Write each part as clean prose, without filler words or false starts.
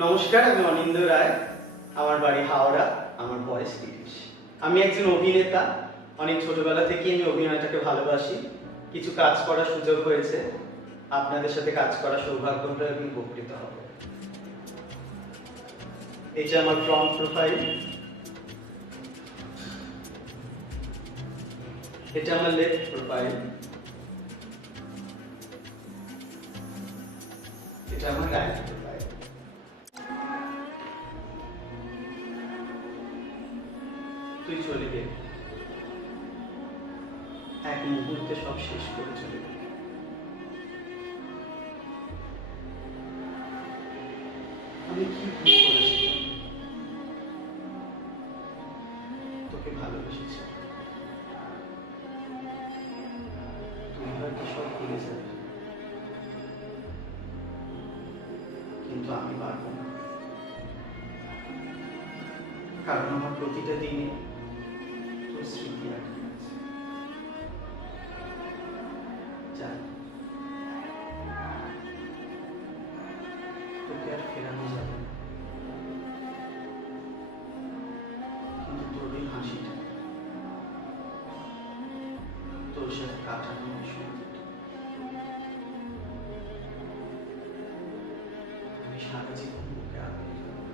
নমস্কার, আমি অনিন্দ রায়। আমার বাড়ি হাওড়া, আমার বয়স 30। আমি একজন অভিনেতা। অনেক ছোটবেলা থেকেই আমি অভিনয়টাকে ভালোবাসি। কিছু কাজ করার সুযোগ হয়েছে, আপনাদের সাথে কাজ করার সৌভাগ্য হলে আমি উপকৃত হব। এটা আমার ফ্রন্ট প্রোফাইল, এটা আমার লেফট প্রোফাইল, এটা আমার রাইট প্রোফাইল। তুই চলে গে, এক মুহূর্তে সব শেষ করে চলে গে। আমি কি ভুল করেছি? তোকে ভালোবেসেছি, তুই হয়তো সব ভুলে যাবি, কিন্তু আমি পারবো না। কারণ আমার প্রতিটা দিনে তোর স্মৃতি আটকে আছে। জানি তোকে আর ফেরানো যাবে না, কিন্তু তোর এই হাসিটা, তোর সাথে কাটানো মুহূর্ত, আমি সারা জীবন বুকে আঁকড়ে রাখবো।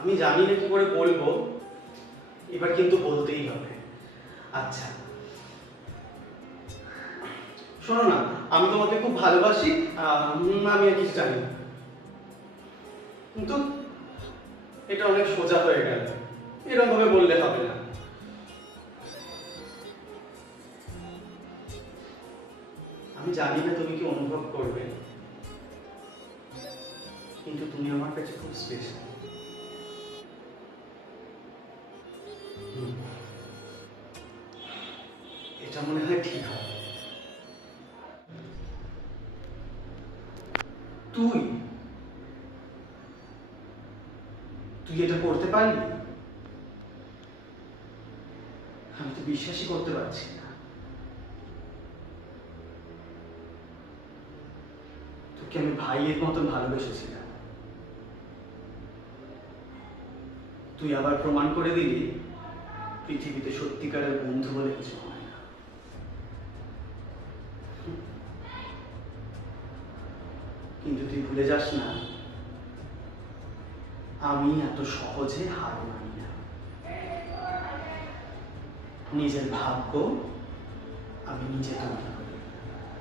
আমি জানি না কি করে বলবো, এবার কিন্তু বলতেই হবে। আচ্ছা শোনো না, আমি তোমাকে খুব ভালোবাসি। আমি আর কিছু জানি না, কিন্তু এটা অনেক সোজা হয়ে গেল। এরকম ভাবে বললে হবে না। আমি জানি না তুমি কি অনুভব করবে, কিন্তু তুমি আমার কাছে খুব স্পেশাল। এটা মনে হয় ঠিক হবে। তুই তুই এটা করতে পারলি? আমি তো বিশ্বাসই করতে পারছি না। তোকে আমি ভাইয়ের মতন ভালোবেসেছিলাম, তুই আবার প্রমাণ করে দিলি পৃথিবীতে সত্যিকারের বন্ধু বলে কিছু হয় না। কিন্তু তুই ভুলে যাস না, আমি এত সহজে হার মানি না। নিজের ভাগ্য আমি নিজে তৈরি